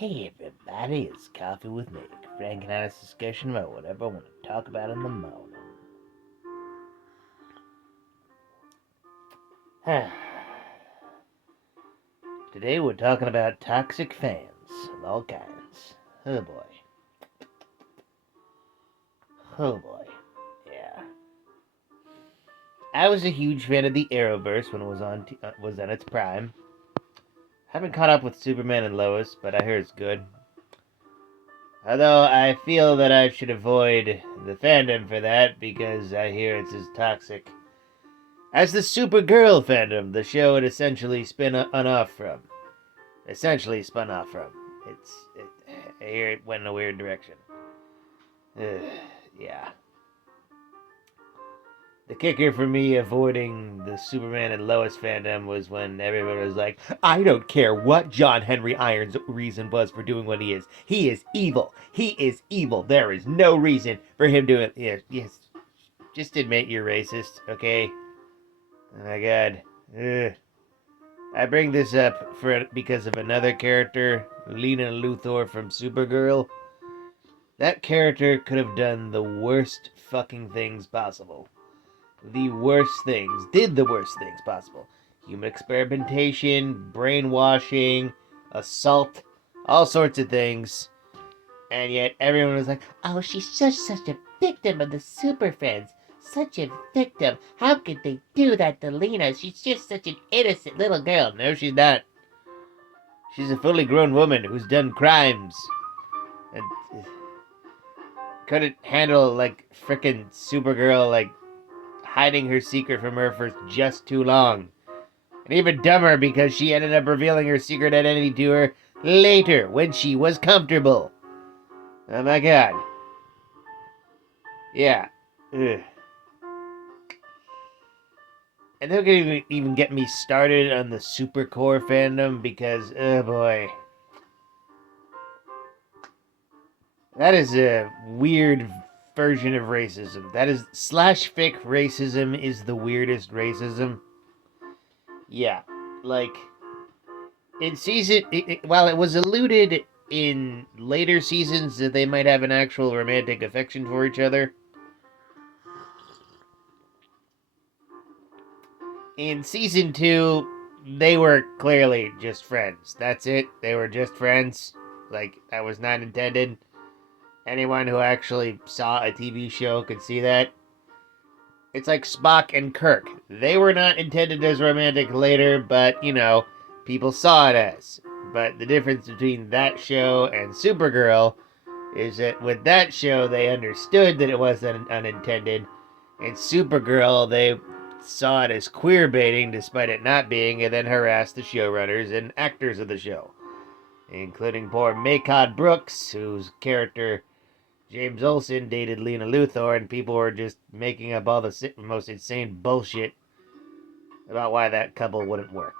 Hey everybody, it's Coffee with Mick. Frank and honest discussion about whatever I want to talk about in the morning. Today we're talking about toxic fans of all kinds. Oh boy. Oh boy. Yeah. I was a huge fan of the Arrowverse when it was on its prime. Haven't caught up with Superman and Lois, but I hear it's good. Although I feel that I should avoid the fandom for that because I hear it's as toxic as the Supergirl fandom, the show it essentially spun off from. I hear it went in a weird direction. Ugh, yeah. The kicker for me avoiding the Superman and Lois fandom was when everyone was like, I don't care what John Henry Irons' reason was for doing what he is. He is evil. He is evil. There is no reason for him doing it. Yes. Just admit you're racist, okay? Oh my god. Ugh. I bring this up because of another character, Lena Luthor from Supergirl. That character could have done the worst fucking things possible. The worst things. Did the worst things possible. Human experimentation, brainwashing, assault, all sorts of things. And yet everyone was like, oh, she's just such a victim of the super fans. Such a victim. How could they do that to Lena? She's just such an innocent little girl. No, she's not. She's a fully grown woman who's done crimes. And couldn't handle, like, frickin' Supergirl, like, hiding her secret from her for just too long. And even dumber because she ended up revealing her secret identity to her later when she was comfortable. Oh my god. Yeah. Ugh. And don't even get me started on the Supercore fandom because, oh boy. That is a weird version of racism. That is, slash fic racism is the weirdest racism. Yeah. Like, in season, while it was alluded in later seasons that they might have an actual romantic affection for each other, in season 2, they were clearly just friends. That's it. They were just friends. Like, that was not intended. Anyone who actually saw a TV show could see that. It's like Spock and Kirk. They were not intended as romantic later, but, people saw it as. But the difference between that show and Supergirl is that with that show, they understood that it wasn't unintended. In Supergirl, they saw it as queer baiting despite it not being, and then harassed the showrunners and actors of the show, including poor Maycod Brooks, whose character James Olsen dated Lena Luthor, and people were just making up all the most insane bullshit about why that couple wouldn't work.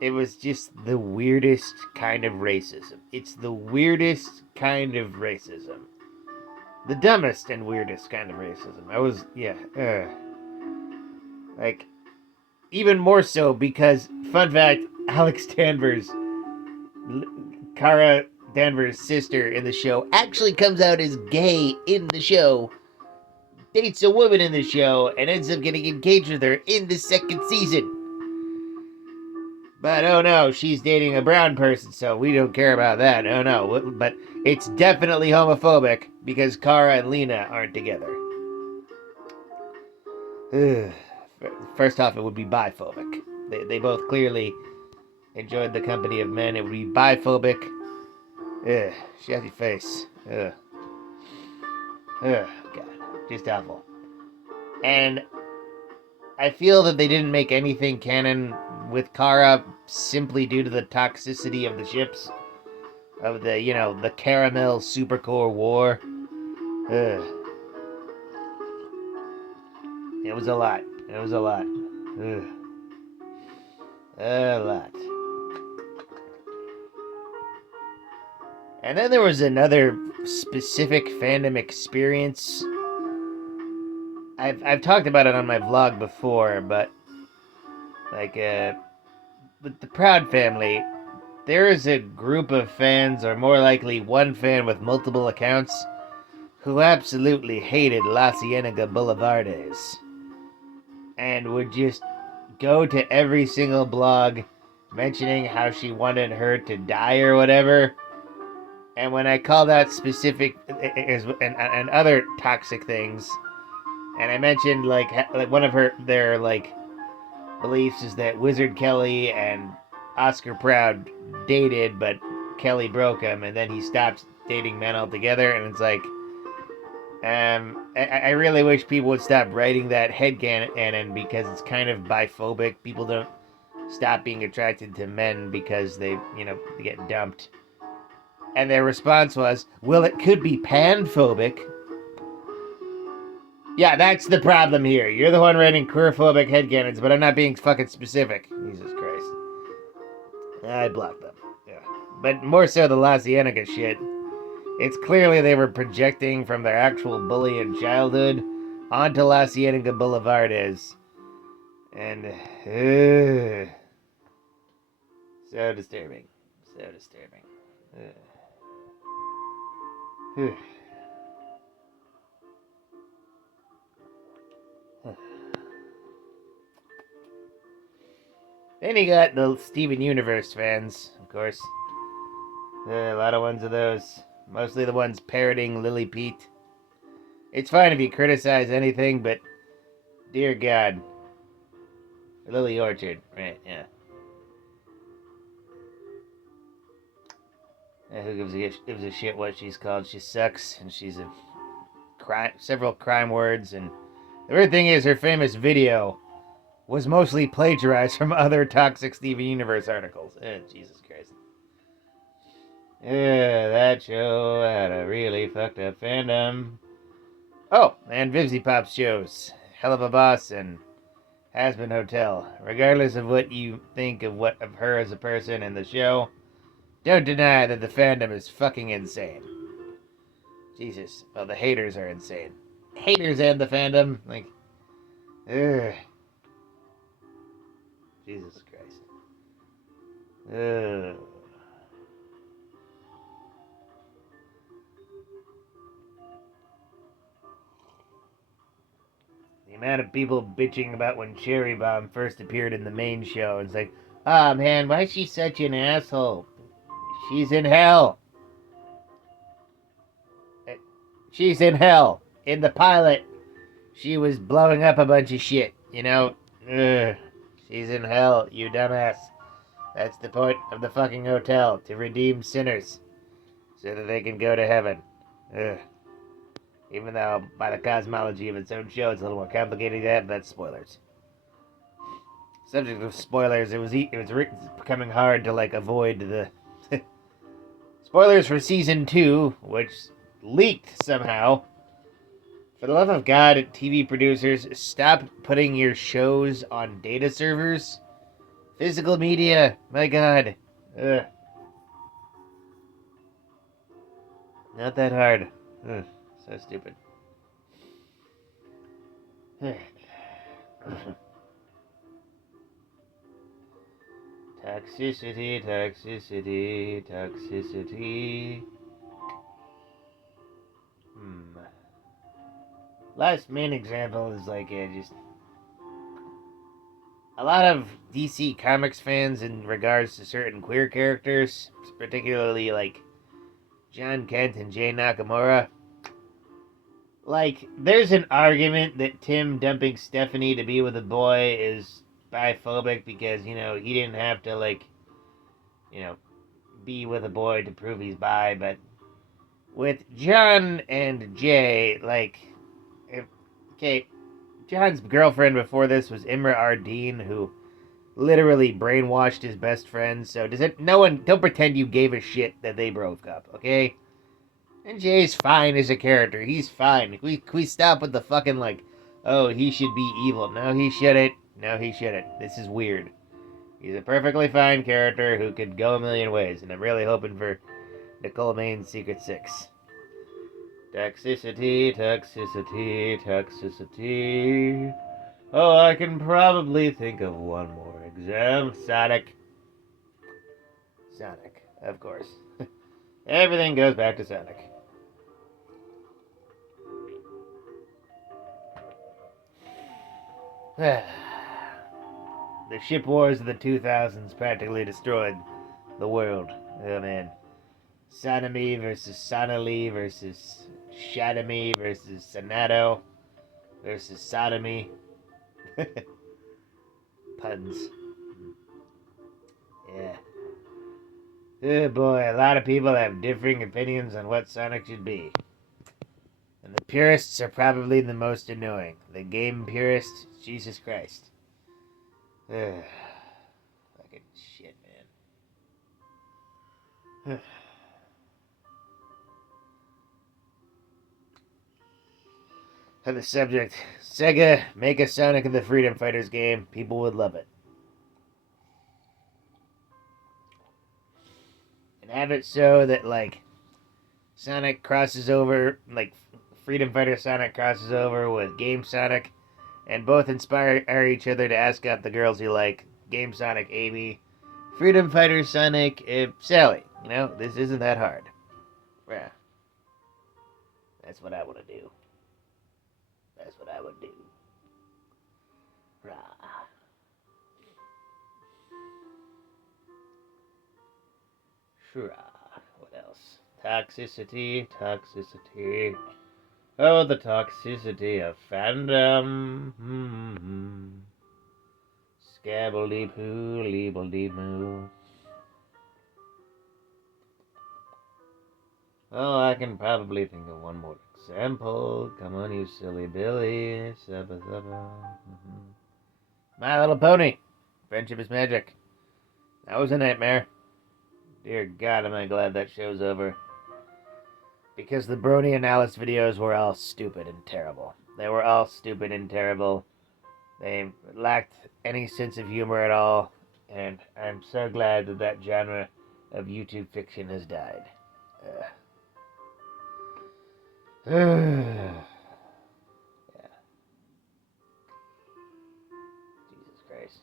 It was just the weirdest kind of racism. It's the weirdest kind of racism. The dumbest and weirdest kind of racism. Like, even more so because, fun fact, Alex Danvers, Kara Danvers' sister in the show, actually comes out as gay in the show, dates a woman in the show, and ends up getting engaged with her in the second season. But oh no, she's dating a brown person, so we don't care about that. Oh no, but it's definitely homophobic because Kara and Lena aren't together. First off, it would be biphobic. They both clearly enjoyed the company of men. It would be biphobic. Ugh, shitty face. Ugh. Ugh, God, just awful. And I feel that they didn't make anything canon with Kara simply due to the toxicity of the ships. Of the Caramel Supercore War. Ugh. It was a lot. It was a lot. Ugh. A lot. And then there was another specific fandom experience. I've talked about it on my vlog before, but like with the Proud Family, there is a group of fans, or more likely one fan with multiple accounts, who absolutely hated La Cienega Boulevardes and would just go to every single blog mentioning how she wanted her to die or whatever. And when I called out specific and other toxic things, and I mentioned like one of their like beliefs is that Wizard Kelly and Oscar Proud dated, but Kelly broke him, and then he stopped dating men altogether. And it's like, I really wish people would stop writing that headcanon because it's kind of biphobic. People don't stop being attracted to men because they get dumped. And their response was, well, it could be panphobic. Yeah, that's the problem here. You're the one writing queerphobic headcanons, but I'm not being fucking specific. Jesus Christ. I blocked them. Yeah. But more so the La Cienega shit. It's clearly they were projecting from their actual bully in childhood onto La Cienega Boulevardes. And, so disturbing. So disturbing. Then you got the Steven Universe fans, of course. A lot of ones of those. Mostly the ones parroting Lily Pete. It's fine if you criticize anything, but dear God. Lily Orchard, right, yeah. Who gives a shit what she's called? She sucks, and she's several crime words, and the weird thing is her famous video was mostly plagiarized from other toxic Steven Universe articles. Jesus Christ. That show had a really fucked up fandom. Oh, and Vivzy Pop's shows. Hell of a Boss and Has-Been Hotel. Regardless of what you think of her as a person and the show, don't deny that the fandom is fucking insane. Jesus. Well, the haters are insane. Haters and the fandom. Like, ugh. Jesus Christ. Ugh. The amount of people bitching about when Cherry Bomb first appeared in the main show. It's like, oh man, why is she such an asshole? She's in hell. She's in hell. In the pilot, she was blowing up a bunch of shit, you know? Ugh. She's in hell, you dumbass. That's the point of the fucking hotel, to redeem sinners, so that they can go to heaven. Ugh. Even though, by the cosmology of its own show, it's a little more complicated than that, but that's spoilers. Subject of spoilers, it was becoming hard to, like, avoid the... spoilers for Season 2, which leaked somehow. For the love of God, TV producers, stop putting your shows on data servers. Physical media, my God. Ugh. Not that hard. Ugh. So stupid. Toxicity, toxicity, toxicity. Last main example is like just a lot of DC Comics fans in regards to certain queer characters, particularly like John Kent and Jay Nakamura. Like, there's an argument that Tim dumping Stephanie to be with a boy is biphobic because, he didn't have to, like, be with a boy to prove he's bi, but with John and Jay, like, John's girlfriend before this was Imra Ardeen, who literally brainwashed his best friend, so don't pretend you gave a shit that they broke up, okay? And Jay's fine as a character. He's fine. We stop with the fucking, like, oh, he should be evil. No, he shouldn't. No, he shouldn't. This is weird. He's a perfectly fine character who could go a million ways, and I'm really hoping for Nicole Main's Secret Six. Toxicity, toxicity, toxicity. Oh, I can probably think of one more exam. Sonic, of course. Everything goes back to Sonic. The ship wars of the 2000s practically destroyed the world. Oh man. Sonomy versus Sonali versus Shadomy versus Sonato versus Sodomy. Puns. Yeah. Oh boy, a lot of people have differing opinions on what Sonic should be. And the purists are probably the most annoying. The game purists, Jesus Christ. Ugh. Fucking shit, man. On the subject, Sega, make a Sonic and the Freedom Fighters game. People would love it. And have it so that, like, Sonic crosses over, like, Freedom Fighter Sonic crosses over with Game Sonic, and both inspire each other to ask out the girls you like. Game Sonic, Amy. Freedom Fighter Sonic, Sally. You know, this isn't that hard. Yeah. That's what I want to do. That's what I would do. Rah. Sure. What else? Toxicity. Oh, the toxicity of fandom. Scabbledy-poo, leebledy-moo. Oh, I can probably think of one more example. Come on, you silly Billy. Subba, subba. My Little Pony. Friendship is magic. That was a nightmare. Dear God, am I glad that show's over. Because the Brony and Alice videos were all stupid and terrible. They were all stupid and terrible. They lacked any sense of humor at all. And I'm so glad that that genre of YouTube fiction has died. Yeah. Jesus Christ.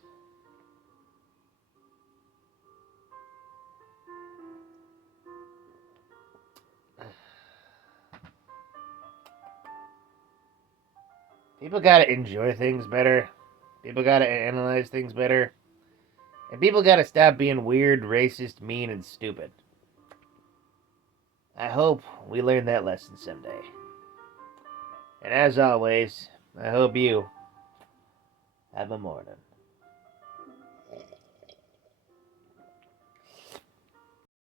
People gotta enjoy things better. People gotta analyze things better. And people gotta stop being weird, racist, mean, and stupid. I hope we learn that lesson someday. And as always, I hope you have a morning.